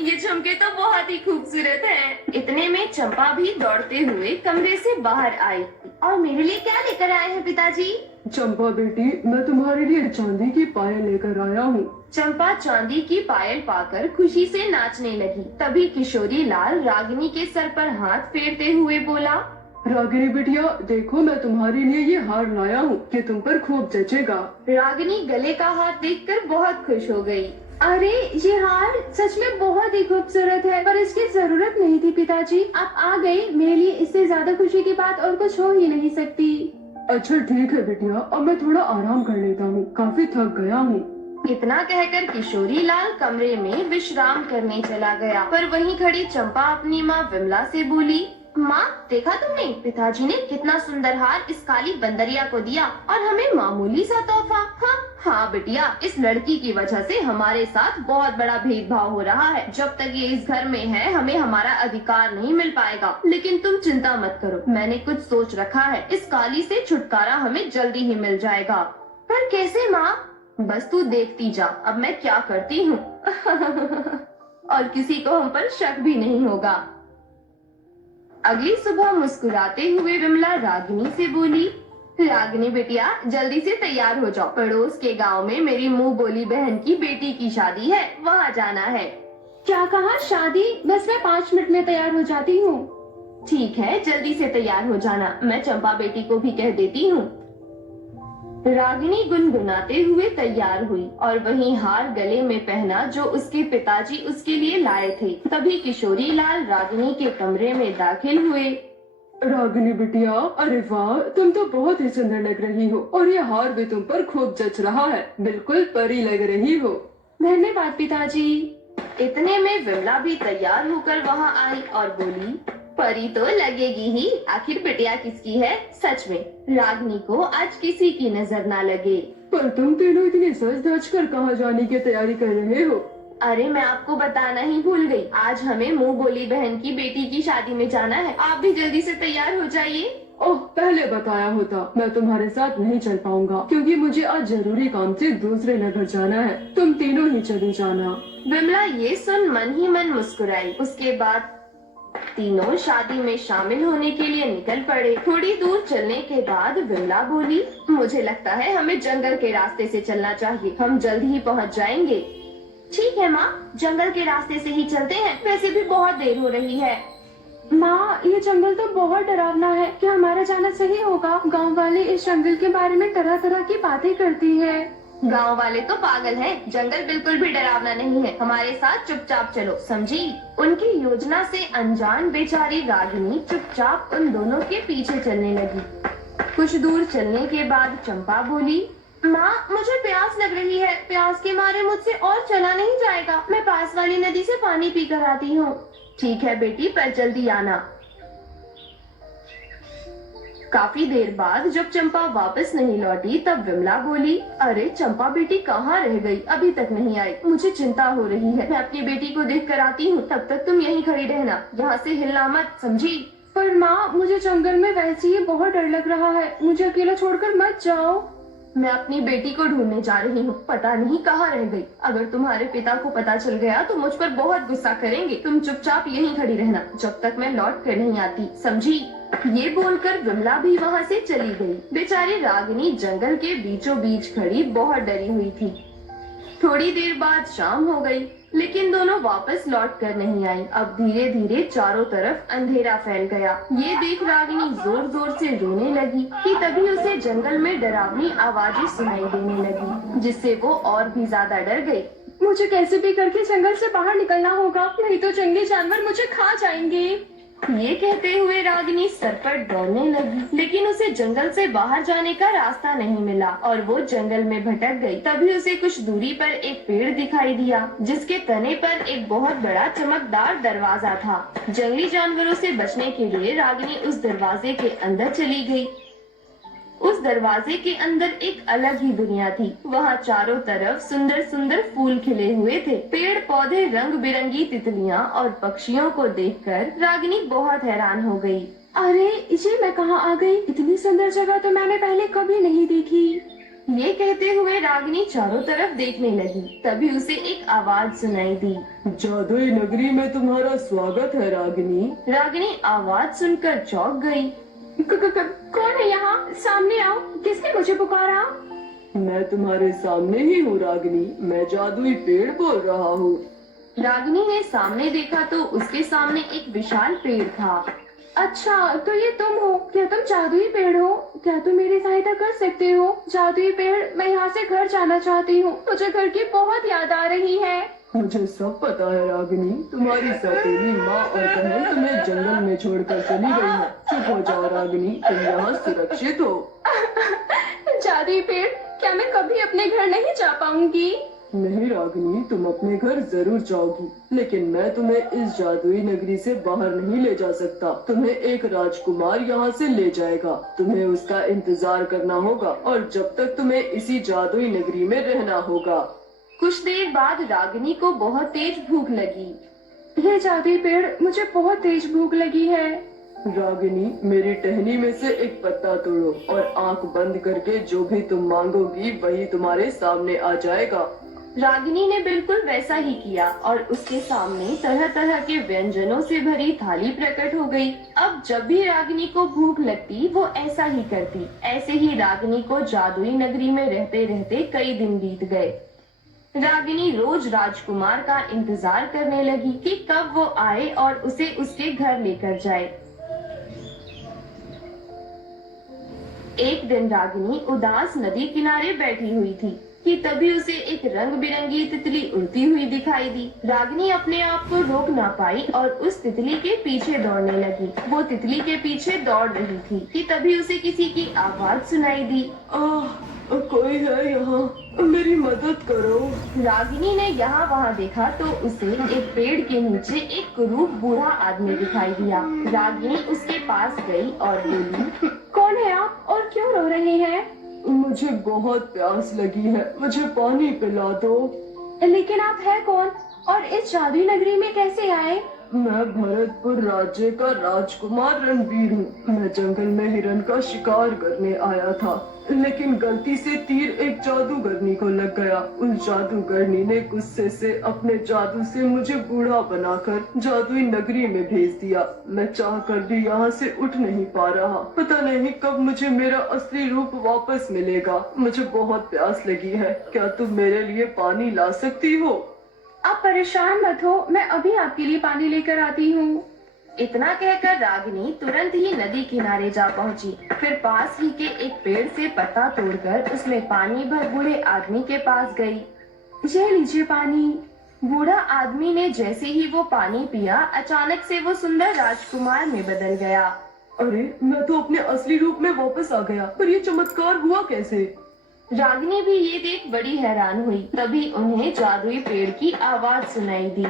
ये झुमके तो बहुत ही खूबसूरत हैं। इतने में चंपा भी दौड़ते हुए कमरे से बाहर आई। और मेरे लिए क्या लेकर आए हैं पिताजी? चंपा बेटी, मैं तुम्हारे लिए चांदी की पायल लेकर आया हूँ। चंपा चांदी की पायल पाकर खुशी से नाचने लगी। तभी किशोरी लाल रागिनी के सर पर हाथ फेरते हुए बोला, रागिनी बिटिया, देखो मैं तुम्हारे लिए ये हार लाया हूँ कि तुम पर खूब जचेगा। रागिनी गले का हार देखकर बहुत खुश हो गई। अरे ये हार सच में बहुत ही खूबसूरत है, पर इसकी जरूरत नहीं थी पिताजी। आप आ गए, मेरे लिए इससे ज्यादा खुशी की बात और कुछ हो ही नहीं सकती। अच्छा ठीक है बिटिया, अब मैं थोड़ा आराम कर लेता हूँ, काफी थक गया हूँ। इतना कहकर किशोरी लाल कमरे में विश्राम करने चला गया। पर वहीं खड़ी चंपा अपनी माँ विमला से बोली, माँ देखा तुमने, पिताजी ने कितना सुंदर हार इस काली बंदरिया को दिया और हमें मामूली सा तोहफा। हाँ बिटिया, इस लड़की की वजह से हमारे साथ बहुत बड़ा भेदभाव हो रहा है। जब तक ये इस घर में है हमें हमारा अधिकार नहीं मिल पाएगा। लेकिन तुम चिंता मत करो, मैंने कुछ सोच रखा है। इस काली से छुटकारा हमें जल्दी ही मिल जाएगा। पर कैसे माँ? बस तू देखती जा, अब मैं क्या करती हूँ। और किसी को हम पर शक भी नहीं होगा। अगली सुबह मुस्कुराते हुए विमला रागिनी से बोली, रागिनी बेटिया जल्दी से तैयार हो जाओ, पड़ोस के गांव में मेरी मुंह बोली बहन की बेटी की शादी है, वहाँ जाना है। क्या कहा, शादी? बस मैं 5 मिनट में तैयार हो जाती हूँ। ठीक है, जल्दी से तैयार हो जाना, मैं चंपा बेटी को भी कह देती हूँ। रागिनी गुनगुनाते हुए तैयार हुई और वहीं हार गले में पहना जो उसके पिताजी उसके लिए लाए थे। तभी किशोरी लाल रागिनी के कमरे में दाखिल हुए। रागिनी बिटिया, अरे वाह, तुम तो बहुत ही सुंदर लग रही हो और ये हार भी तुम पर खूब जच रहा है, बिल्कुल परी लग रही हो। धन्यवाद पिताजी। इतने में विमला भी तैयार होकर वहाँ आई और बोली, परी तो लगेगी ही, आखिर बिटिया किसकी है? सच में रागिनी को आज किसी की नजर ना लगे। पर तुम तीनों इतनी सज धज कर कहाँ जाने की तैयारी कर रहे हो? अरे मैं आपको बताना ही भूल गई, आज हमें मुंह बोली बहन की बेटी की शादी में जाना है। आप भी जल्दी से तैयार हो जाइए। ओह, पहले बताया होता, मैं तुम्हारे साथ नहीं चल पाऊंगा क्योंकि मुझे आज जरूरी काम से दूसरे नगर जाना है। तुम तीनों ही चली जाना। विमला ये सुन मन ही मन मुस्कुराई। उसके बाद तीनों शादी में शामिल होने के लिए निकल पड़े। थोड़ी दूर चलने के बाद विमला बोली, मुझे लगता है हमें जंगल के रास्ते से चलना चाहिए, हम जल्द ही पहुंच जाएंगे। ठीक है माँ, जंगल के रास्ते से ही चलते हैं, वैसे भी बहुत देर हो रही है। माँ ये जंगल तो बहुत डरावना है, क्या हमारा जाना सही होगा? गाँव वाले इस जंगल के बारे में तरह तरह की बातें करती है। गाँव वाले तो पागल हैं, जंगल बिल्कुल भी डरावना नहीं है, हमारे साथ चुपचाप चलो, समझी? उनकी योजना से अनजान बेचारी रागिनी चुपचाप उन दोनों के पीछे चलने लगी। कुछ दूर चलने के बाद चंपा बोली, माँ मुझे प्यास लग रही है, प्यास के मारे मुझसे और चला नहीं जाएगा, मैं पास वाली नदी से पानी पी कर आती हूँ। ठीक है बेटी, पर जल्दी आना। काफी देर बाद जब चंपा वापस नहीं लौटी तब विमला बोली, अरे चंपा बेटी कहाँ रह गई, अभी तक नहीं आई, मुझे चिंता हो रही है, मैं अपनी बेटी को देख कर आती हूँ, तब तक तुम यहीं खड़ी रहना, यहाँ से हिलना मत, समझी? पर माँ मुझे जंगल में वैसे ही बहुत डर लग रहा है, मुझे अकेला छोड़कर मत जाओ। मैं अपनी बेटी को ढूंढने जा रही हूँ, पता नहीं कहाँ रह गई। अगर तुम्हारे पिता को पता चल गया तो मुझ पर बहुत गुस्सा करेंगे। तुम चुपचाप यहीं खड़ी रहना जब तक मैं लौट कर नहीं आती, समझी? ये बोलकर विमला भी वहाँ से चली गई। बेचारी रागिनी जंगल के बीचों बीच खड़ी बहुत डरी हुई थी। थोड़ी देर बाद शाम हो गई, लेकिन दोनों वापस लौट कर नहीं आई। अब धीरे धीरे चारों तरफ अंधेरा फैल गया। ये देख रागिनी जोर जोर से रोने लगी कि तभी उसे जंगल में डरावनी आवाजें सुनाई देने लगी, जिससे वो और भी ज्यादा डर गई। मुझे कैसे भी करके जंगल से बाहर निकलना होगा, नहीं तो जंगली जानवर मुझे खा जाएंगे। ये कहते हुए रागिनी सरपट दौड़ने लगी, लेकिन उसे जंगल से बाहर जाने का रास्ता नहीं मिला और वो जंगल में भटक गई। तभी उसे कुछ दूरी पर एक पेड़ दिखाई दिया, जिसके तने पर एक बहुत बड़ा चमकदार दरवाजा था। जंगली जानवरों से बचने के लिए रागिनी उस दरवाजे के अंदर चली गई। उस दरवाजे के अंदर एक अलग ही दुनिया थी। वहाँ चारों तरफ सुंदर सुंदर फूल खिले हुए थे। पेड़ पौधे, रंग बिरंगी तितलियाँ और पक्षियों को देखकर रागिनी बहुत हैरान हो गई। अरे ये मैं कहाँ आ गई? इतनी सुंदर जगह तो मैंने पहले कभी नहीं देखी। ये कहते हुए रागिनी चारों तरफ देखने लगी। तभी उसे एक आवाज सुनाई दी। जादुई नगरी में तुम्हारा स्वागत है रागिनी। रागिनी आवाज सुनकर चौंक गई। कौन है यहाँ? सामने आओ। किसने मुझे पुकारा? मैं तुम्हारे सामने ही हूँ रागिनी। मैं जादुई पेड़ बोल रहा हूँ। रागिनी ने सामने देखा तो उसके सामने एक विशाल पेड़ था। अच्छा, तो ये तुम हो? क्या तुम जादुई पेड़ हो? क्या तुम मेरी सहायता कर सकते हो? जादुई पेड़, मैं यहाँ से घर जाना चाहती हूँ। मुझे घर की बहुत याद आ रही है। मुझे सब पता है रागिनी। तुम्हारी सौतेली माँ और बहन तुम्हें जंगल में छोड़कर चली गई है। चुप हो जाओ रागिनी, तुम यहाँ सुरक्षित हो। जादुई पेड़, क्या मैं कभी अपने घर नहीं जा पाऊंगी? नहीं रागिनी, तुम अपने घर जरूर जाओगी, लेकिन मैं तुम्हें इस जादुई नगरी से बाहर नहीं ले जा सकता। तुम्हें एक राजकुमार यहाँ से ले जाएगा। तुम्हें उसका इंतजार करना होगा और जब तक तुम्हें इसी जादुई नगरी में रहना होगा। कुछ देर बाद रागिनी को बहुत तेज भूख लगी। ये जादुई पेड़, मुझे बहुत तेज भूख लगी है। रागिनी, मेरी टहनी में से एक पत्ता तोड़ो और आंख बंद करके जो भी तुम मांगोगी वही तुम्हारे सामने आ जाएगा। रागिनी ने बिल्कुल वैसा ही किया और उसके सामने तरह तरह के व्यंजनों से भरी थाली प्रकट हो गई। अब जब भी रागिनी को भूख लगती वो ऐसा ही करती। ऐसे ही रागिनी को जादुई नगरी में रहते रहते कई दिन बीत गए। रागिनी रोज राजकुमार का इंतजार करने लगी कि कब वो आए और उसे उसके घर लेकर जाए। एक दिन रागिनी उदास नदी किनारे बैठी हुई थी कि तभी उसे एक रंग बिरंगी तितली उड़ती हुई दिखाई दी। रागिनी अपने आप को रोक ना पाई और उस तितली के पीछे दौड़ने लगी। वो तितली के पीछे दौड़ रही थी कि तभी उसे किसी की आवाज सुनाई दी। कोई है यहाँ? मेरी मदद करो। रागिनी ने यहाँ वहाँ देखा तो उसे एक पेड़ के नीचे एक कुरूप बूढ़ा आदमी दिखाई दिया। रागिनी उसके पास गई और बोली, कौन है आप और क्यों रो रहे हैं? मुझे बहुत प्यास लगी है, मुझे पानी पिला दो। लेकिन आप है कौन और इस जादुई नगरी में कैसे आए? मैं भरतपुर राज्य का राजकुमार रणवीर हूँ। मैं जंगल में हिरन का शिकार करने आया था, लेकिन गलती से तीर एक जादूगरनी को लग गया। उस जादूगरनी ने गुस्से से अपने जादू से मुझे बूढ़ा बनाकर जादुई नगरी में भेज दिया। मैं चाहकर भी यहाँ से उठ नहीं पा रहा। पता नहीं कब मुझे मेरा असली रूप वापस मिलेगा। मुझे बहुत प्यास लगी है, क्या तुम मेरे लिए पानी ला सकती हो? आप परेशान मत हो, मैं अभी आपके लिए पानी लेकर आती हूँ। इतना कहकर रागिनी तुरंत ही नदी किनारे जा पहुँची। फिर पास ही के एक पेड़ से पत्ता तोड़कर उसमें पानी भर बूढ़े आदमी के पास गई। ये लीजिए पानी। बूढ़ा आदमी ने जैसे ही वो पानी पिया, अचानक से वो सुंदर राजकुमार में बदल गया। अरे, मैं तो अपने असली रूप में वापस आ गया, पर ये चमत्कार हुआ कैसे? रागिनी भी ये देख बड़ी हैरान हुई। तभी उन्हें जादुई पेड़ की आवाज सुनाई दी।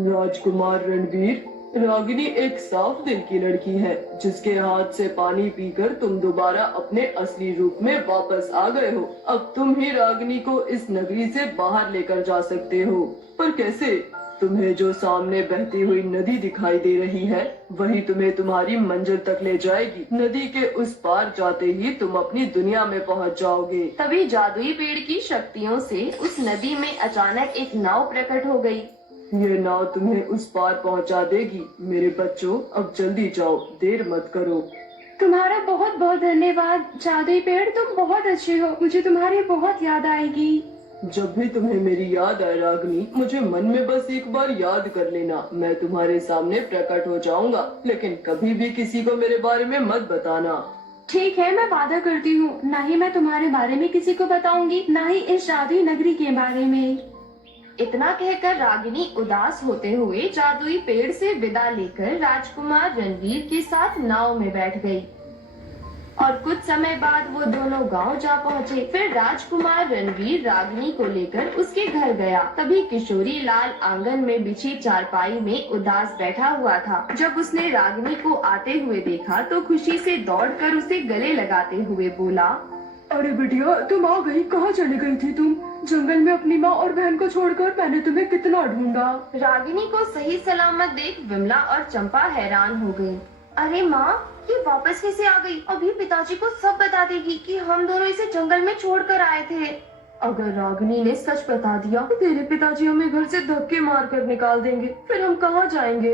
राजकुमार रणवीर, रागिनी एक साफ दिल की लड़की है, जिसके हाथ से पानी पीकर तुम दोबारा अपने असली रूप में वापस आ गए हो। अब तुम ही रागिनी को इस नगरी से बाहर लेकर जा सकते हो। पर कैसे? तुम्हें जो सामने बहती हुई नदी दिखाई दे रही है, वही तुम्हें तुम्हारी मंजिल तक ले जाएगी। नदी के उस पार जाते ही तुम अपनी दुनिया में पहुंच जाओगे। तभी जादुई पेड़ की शक्तियों से उस नदी में अचानक एक नाव प्रकट हो गई। ये नाव तुम्हें उस पार पहुंचा देगी। मेरे बच्चों, अब जल्दी जाओ, देर मत करो। तुम्हारा बहुत बहुत धन्यवाद जादुई पेड़, तुम बहुत अच्छे हो। मुझे तुम्हारी बहुत याद आएगी। जब भी तुम्हें मेरी याद आए रागिनी, मुझे मन में बस एक बार याद कर लेना। मैं तुम्हारे सामने प्रकट हो जाऊंगा, लेकिन कभी भी किसी को मेरे बारे में मत बताना। ठीक है, मैं वादा करती हूँ। ना ही मैं तुम्हारे बारे में किसी को बताऊंगी, ना ही इस जादुई नगरी के बारे में। इतना कहकर रागिनी उदास होते हुए जादुई पेड़ से विदा लेकर राजकुमार रणवीर के साथ नाव में बैठ गई। और कुछ समय बाद वो दोनों गांव जा पहुँचे। फिर राजकुमार रणवीर रागिनी को लेकर उसके घर गया। तभी किशोरी लाल आंगन में बिछी चारपाई में उदास बैठा हुआ था। जब उसने रागिनी को आते हुए देखा तो खुशी से दौड़कर उसे गले लगाते हुए बोला, अरे बिटिया, तुम आ गई। कहाँ चली गई थी तुम? जंगल में अपनी माँ और बहन को छोड़कर मैंने तुम्हें कितना ढूंढा। रागिनी को सही सलामत देख विमला और चंपा हैरान हो गयी। अरे माँ, ये वापस कैसे आ गई? अभी पिताजी को सब बता देगी कि हम दोनों इसे जंगल में छोड़कर आए थे। अगर रागिनी ने सच बता दिया तो तेरे पिताजी हमें घर से धक्के मार कर निकाल देंगे, फिर हम कहाँ जाएंगे?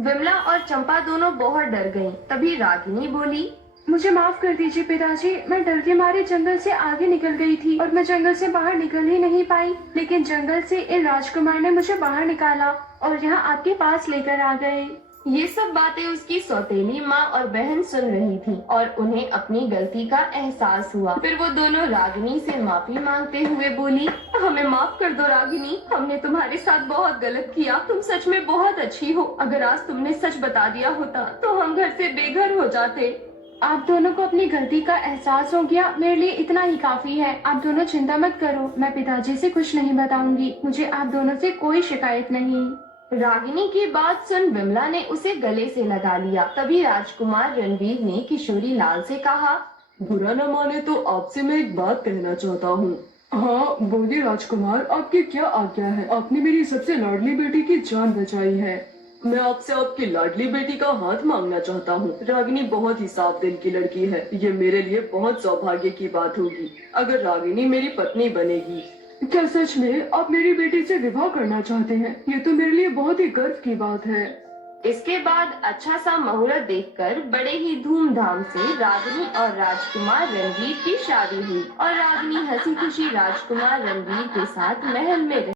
विमला और चंपा दोनों बहुत डर गईं। तभी रागिनी बोली, मुझे माफ कर दीजिए पिताजी, मैं डर के मारे जंगल से आगे निकल गई थी और मैं जंगल से बाहर निकल ही नहीं पाई, लेकिन जंगल से इन राजकुमार ने मुझे बाहर निकाला और यहाँ आपके पास लेकर आ गए। ये सब बातें उसकी सौतेली माँ और बहन सुन रही थीं और उन्हें अपनी गलती का एहसास हुआ। फिर वो दोनों रागिनी से माफी मांगते हुए बोली, हमें माफ कर दो रागिनी, हमने तुम्हारे साथ बहुत गलत किया। तुम सच में बहुत अच्छी हो। अगर आज तुमने सच बता दिया होता तो हम घर से बेघर हो जाते। आप दोनों को अपनी गलती का एहसास हो गया, मेरे लिए इतना ही काफी है। आप दोनों चिंता मत करो, मैं पिताजी से कुछ नहीं बताऊंगी। मुझे आप दोनों से कोई शिकायत नहीं। रागिनी की बात सुन विमला ने उसे गले से लगा लिया। तभी राजकुमार रणवीर ने किशोरी लाल से कहा, बुरा न माने तो आपसे मैं एक बात कहना चाहता हूँ। हाँ बोलिए राजकुमार, आपकी क्या आज्ञा है? आपने मेरी सबसे लाडली बेटी की जान बचाई है। मैं आपसे आपकी लाडली बेटी का हाथ मांगना चाहता हूँ। रागिनी बहुत ही साफ दिल की लड़की है। ये मेरे लिए बहुत सौभाग्य की बात होगी अगर रागिनी मेरी पत्नी बनेगी। क्या सच में आप मेरी बेटी से विवाह करना चाहते हैं? ये तो मेरे लिए बहुत ही गर्व की बात है। इसके बाद अच्छा सा मुहूर्त देखकर बड़े ही धूमधाम से रागिनी और राजकुमार रणवीर की शादी हुई और रागिनी हंसी खुशी राजकुमार रणवीर के साथ महल में रही।